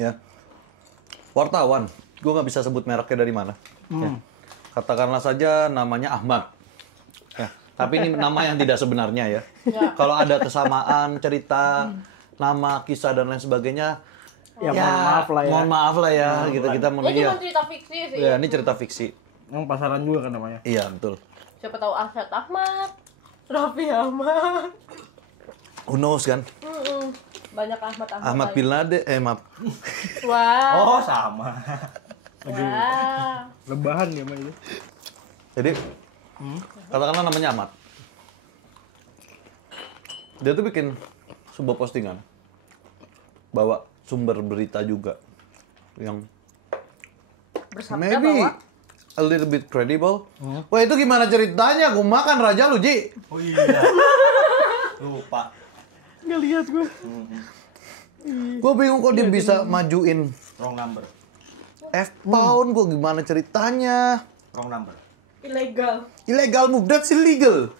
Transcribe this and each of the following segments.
Ya. Wartawan, gue nggak bisa sebut mereknya dari mana. Ya. Katakanlah saja namanya Ahmad. Ya. Tapi ini nama yang tidak sebenarnya ya. Kalau ada kesamaan cerita, nama, kisah dan lain sebagainya, Ya, mohon maaf lah ya. gitu kita mau Ini cuma cerita fiksi sih. Ya, ini cerita fiksi. Yang pasaran juga kan namanya. Iya, betul. Siapa tahu Arsyad Ahmad, Raffi Ahmad. Who knows kan? Banyak Ahmad Ahmad bin Laden, maaf. Wah. Oh, sama. Wah. Lebahan ya mah itu. Jadi, katakanlah namanya Ahmad. Dia tuh bikin sebuah postingan bawa sumber berita juga yang Bersabda maybe bahwa a little bit credible. Wah, itu gimana ceritanya? Gue makan raja lu, Ji. Oh iya. Lupa. Nggak lihat gue. Gue bingung kok dia bisa majuin Wrong number. F-Pound. Gue gimana ceritanya? Wrong number. ilegal. Illegal move, that's illegal.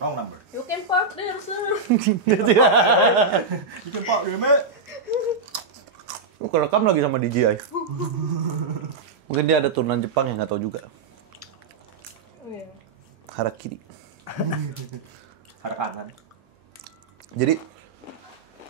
Wrong number. You can park there, sir. Bikin pak gimana? Gue kerekam lagi sama DJI. Mungkin dia ada turunan Jepang yang nggak tahu juga. Iya. Harakiri. Arah kanan. Jadi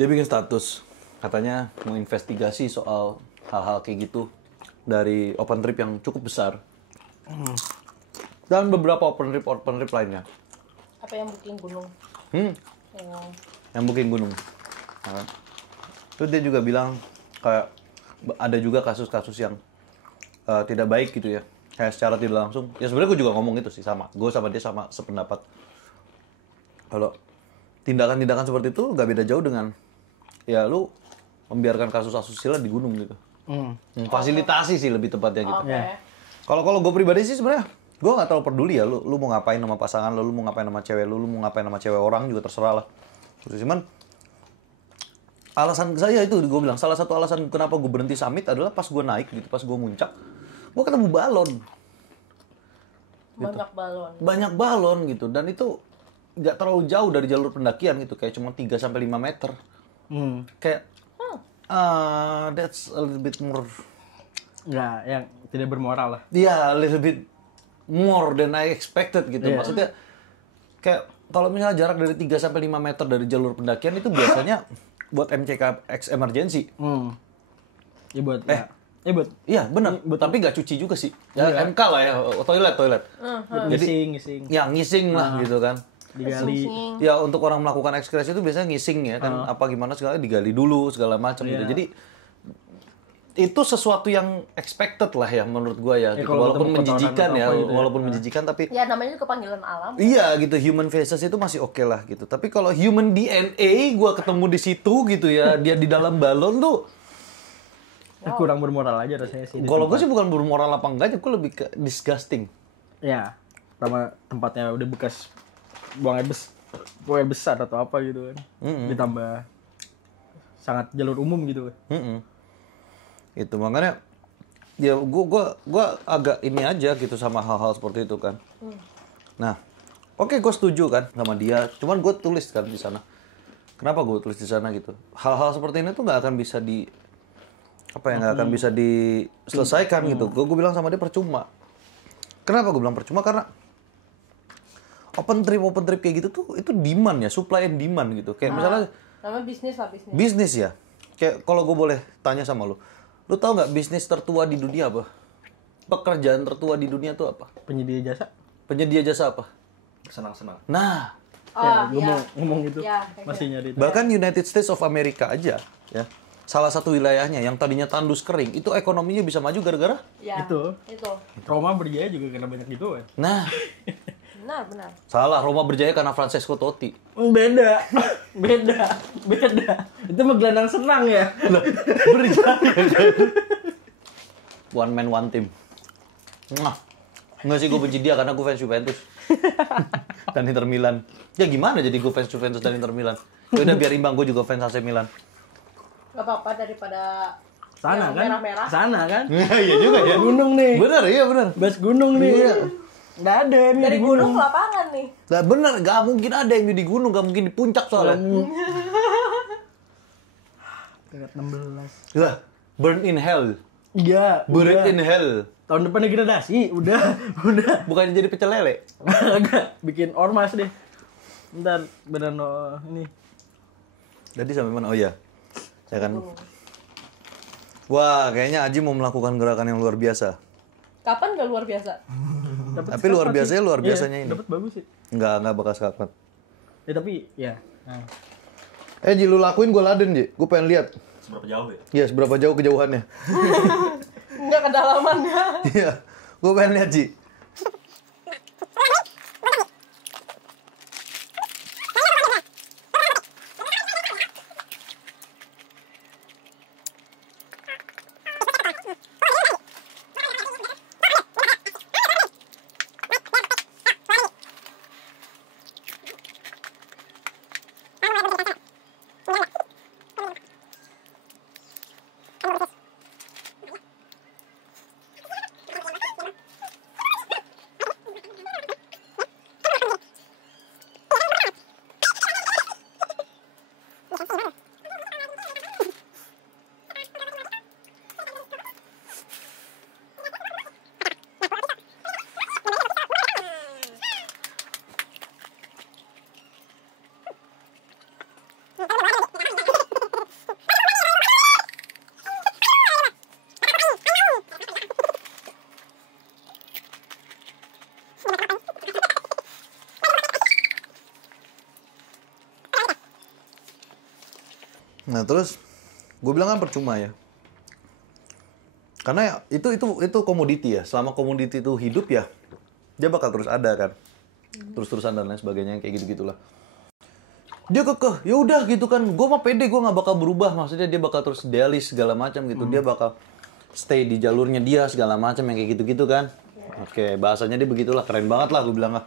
dia bikin status katanya menginvestigasi soal hal-hal kayak gitu dari open trip yang cukup besar dan beberapa open trip lainnya. Apa yang booking gunung? Yang booking gunung. Nah, terus dia juga bilang kayak ada juga kasus-kasus yang tidak baik gitu ya, kayak secara tidak langsung. Ya sebenarnya gue juga ngomong itu sih, sama gue sama dia sama sependapat. Kalau tindakan-tindakan seperti itu nggak beda jauh dengan ya lu membiarkan kasus asusila di gunung gitu. Fasilitasi sih lebih tepatnya gitu. Oke. Kalau gue pribadi sih sebenarnya gue nggak terlalu peduli ya lu mau ngapain sama pasangan lu mau ngapain sama cewek lu mau ngapain sama cewek orang juga terserah lah. Terus cuman alasan saya itu gue bilang salah satu alasan kenapa gue berhenti summit adalah pas gue naik gitu, pas gue muncak gue ketemu balon. Banyak balon. Banyak balon gitu dan itu nggak terlalu jauh dari jalur pendakian gitu, kayak cuma 3 sampai 5 meter. Kayak that's a little bit more. Ya, yang tidak bermoral lah. Iya, a little bit more than I expected gitu. Yeah. Maksudnya kayak kalau misalnya jarak dari 3 sampai 5 meter dari jalur pendakian itu biasanya buat MCK X emergency. Ya buat ya buat Iya, benar. Tapi nggak cuci juga sih. Ya Iya. MK lah ya, toilet. ngising. Ya ngising lah gitu kan. Digali. Ya untuk orang melakukan ekskresi itu biasanya ngising ya kan, apa gimana segala digali dulu segala macam gitu. Iya. Jadi itu sesuatu yang expected lah ya menurut gua ya, gitu. kalau Walaupun ketemu menjijikan kotoran ya, atau apa gitu ya. walaupun menjijikan tapi Ya namanya juga panggilan alam. iya gitu, human faces itu masih oke lah gitu. Tapi kalau human DNA gua ketemu di situ gitu ya, dia di dalam balon tuh Kurang bermoral aja rasanya sih. di kalau gue tempat. sih bukan bermoral apa enggak, gue lebih ke disgusting. Ya, sama tempatnya udah bekas buang air besar atau apa gitu kan. Ditambah sangat jalur umum gitu kan. Itu makanya ya gua agak ini aja gitu sama hal-hal seperti itu kan. Nah, oke gue setuju kan sama dia. Cuman gue tulis kan di sana. Kenapa gue tulis di sana gitu? Hal-hal seperti ini tuh nggak akan bisa nggak akan bisa diselesaikan gitu. Gue bilang sama dia percuma. Kenapa gue bilang percuma? Karena open trip kayak gitu tuh itu demand ya, supply and demand gitu. Kayak misalnya Namanya bisnis lah, bisnis. bisnis ya. Kayak kalau gue boleh tanya sama lu tahu nggak bisnis tertua di dunia apa? Pekerjaan tertua di dunia tuh apa? Penyedia jasa. Penyedia jasa apa? Senang-senang. Nah, Ya, gue mau ngomong gitu. Ya, Masih nyari itu. bahkan United States of America aja ya. Salah satu wilayahnya yang tadinya tandus kering, itu ekonominya bisa maju gara-gara. Ya. Itu. Itu. Roma berjaya juga karena banyak gitu kan. Nah, Benar. salah, Roma berjaya karena Francesco Totti. Beda. Itu mah gelandang senang ya. Berjaya kan? One man one team. Nah, nggak sih gue benci dia karena gue fans Juventus dan Inter Milan. Ya gimana jadi gue fans Juventus dan Inter Milan? Ya udah biar imbang, gue juga fans AC Milan. Gak apa-apa daripada Sana yang kan? merah-merah. Sana kan? Iya juga ya. Gunung nih. Bener, iya bener. Bas gunung nih. Iya. Nggak ada nih Dari di gunung ke lapangan nih. Nah, bener, gak mungkin ada yang di gunung, gak mungkin di puncak soalnya. Tingkat 16. Lah, Burn in hell. Iya, Burn udah. in hell. Tahun depan degradasi, udah. Bukan jadi pecel lele. Agak bikin ormas deh. Ntar beneran ini. Jadi sampai mana? Oh iya. Ya kan. Wah, kayaknya Aji mau melakukan gerakan yang luar biasa. Kapan gak luar biasa? Tapi luar biasanya luar biasanya ini. Dapat bagus sih. Enggak bekas kakak. Ya tapi ya. Nah. Ji, lu lakuin gue laden, Ji. Gue pengen lihat. Seberapa jauh ya? Iya, seberapa jauh kejauhannya. Enggak kedalamannya. Iya, gue pengen lihat, Ji. Nah terus gue bilang kan percuma ya, karena ya, itu komoditi ya. Selama komoditi itu hidup ya, dia bakal terus ada kan, terus-terusan dan lain sebagainya kayak gitu-gitulah. Dia kekeh, ya udah gitu kan. Gue mah pede, gue nggak bakal berubah. Maksudnya dia bakal terus idealis segala macam gitu. Dia bakal stay di jalurnya dia segala macam yang kayak gitu-gitu kan. Oke, bahasanya dia begitulah, keren banget lah gue bilang lah.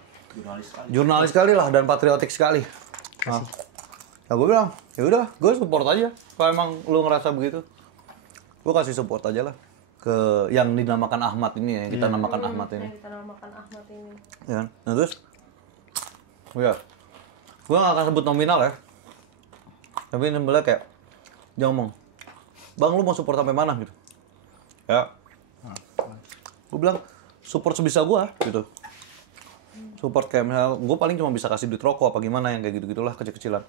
Jurnalis sekali lah dan patriotik sekali. Nah, gue bilang, ya udah, gue support aja. Kalau emang lu ngerasa begitu, gue kasih support aja lah ke yang dinamakan Ahmad ini ya, yang kita namakan Ahmad ini. Yang kita namakan Ahmad ini. Ya kan? Nah terus, ya, gue gak akan sebut nominal ya. Tapi ini sebelah kayak, dia ngomong, bang lu mau support sampai mana gitu. Ya, gue bilang, support sebisa gue gitu. Support kayak misalnya, gue paling cuma bisa kasih duit rokok apa gimana yang kayak gitu-gitulah, kecil-kecilan.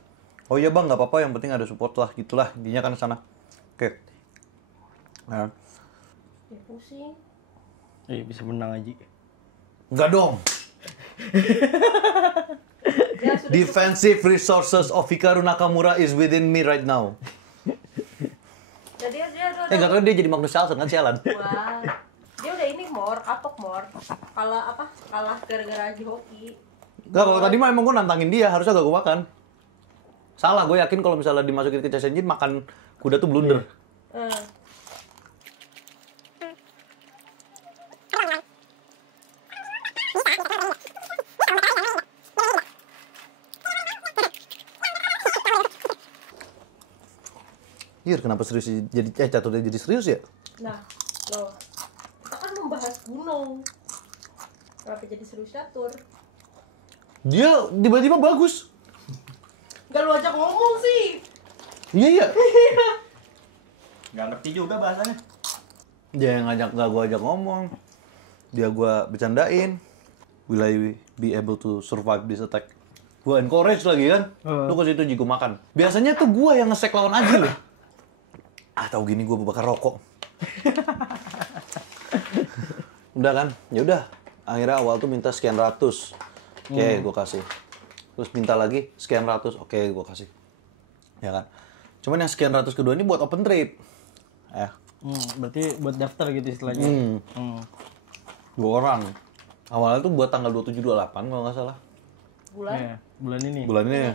Oh iya bang, nggak apa-apa, yang penting ada support lah, gitulah, intinya kan sana. Oke. Nah. Ya pusing. Bisa menang aja. Enggak dong. Ya, sudah Defensive resources of Hikaru Nakamura is within me right now. Jadi dia udah. Nggak tahu dia jadi Magnus Carlsen kan, sialan. Wah. Dia udah ini kapok kalah gara-gara aja hoki. Nggak, kalau tadi mah emang gue nantangin dia, harusnya gak gue makan. Salah, gue yakin kalau misalnya dimasukin ke chase engine, makan kuda tuh blunder. Iya, kenapa serius jadi caturnya jadi serius ya? Nah, loh. Kita kan membahas gunung. Kenapa jadi serius catur? Dia tiba-tiba bagus. Gak lu ajak ngomong sih. Iya. Nggak ngerti juga bahasanya. Dia yang gak gue ajak ngomong. Dia gue bercandain. Will I be able to survive this attack? Gue encourage lagi kan. Lu ke situ jigo makan. Biasanya tuh gue yang nge-sek lawan Aji loh. Tahu gini gue bakar rokok. Udah kan? Ya udah. Akhirnya awal tuh minta sekian ratus. Oke, gue kasih. Terus minta lagi sekian ratus. Oke, gue kasih. Ya kan? Cuman yang sekian ratus kedua ini buat open trade. Ya. Berarti buat daftar gitu istilahnya. 2 orang. Awalnya tuh buat tanggal 27-28 kalau nggak salah. Bulan. Iya, bulan ini. Bulan ini ya.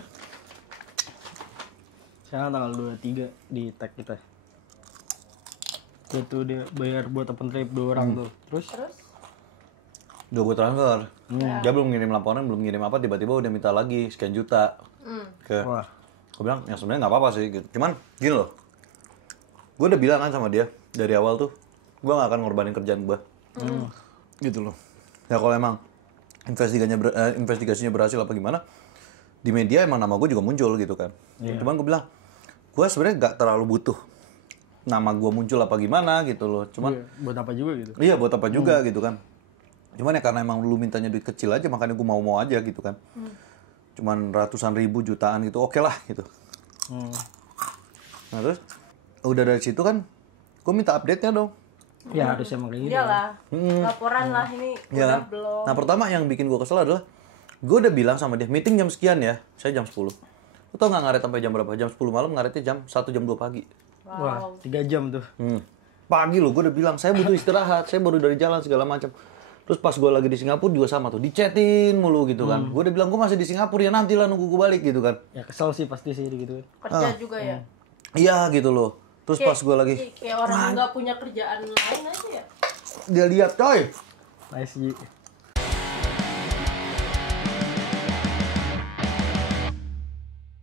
Sekarang tanggal 23 di tag kita. Itu dia bayar buat open trade 2 orang tuh. Terus? Udah gue transfer. Dia belum ngirim laporan, belum ngirim apa, tiba-tiba udah minta lagi sekian juta. Wah. Gue bilang, ya sebenarnya nggak apa-apa sih. Gitu. Cuman gini loh, gue udah bilang kan sama dia dari awal tuh, gue nggak akan ngorbanin kerjaan gue. Gitu loh. Ya kalau emang investigasinya berhasil apa gimana, di media emang nama gue juga muncul gitu kan. Cuman gue bilang, gue sebenarnya nggak terlalu butuh nama gue muncul apa gimana gitu loh. Cuman Iya, buat apa juga gitu. iya buat apa juga gitu kan. Cuman ya karena emang lu mintanya duit kecil aja makanya gue mau aja gitu kan. Cuman ratusan ribu jutaan gitu oke lah gitu. Nah terus udah dari situ kan gue minta update-nya dong. Ya harus emang kayak gitu. Iyalah. Laporan lah ini Iya udah kan? belum. Nah pertama yang bikin gue kesel adalah gue udah bilang sama dia meeting jam sekian ya, saya jam 10. Lu tau nggak ngaret sampai jam berapa? Jam 10 malam ngaretnya jam 1 jam 2 pagi. Wah, 3 jam tuh. Pagi loh, gue udah bilang saya butuh istirahat, saya baru dari jalan segala macam. Terus pas gue lagi di Singapura juga sama tuh, dichatin mulu gitu kan. Gue udah bilang gue masih di Singapura ya nanti lah nunggu gue balik gitu kan. Ya kesel sih pasti sih gitu. Kerja juga ya. Iya gitu loh. Terus pas gue lagi, Kayak orang nggak punya kerjaan lain aja ya. dia lihat coy. Nice Ji.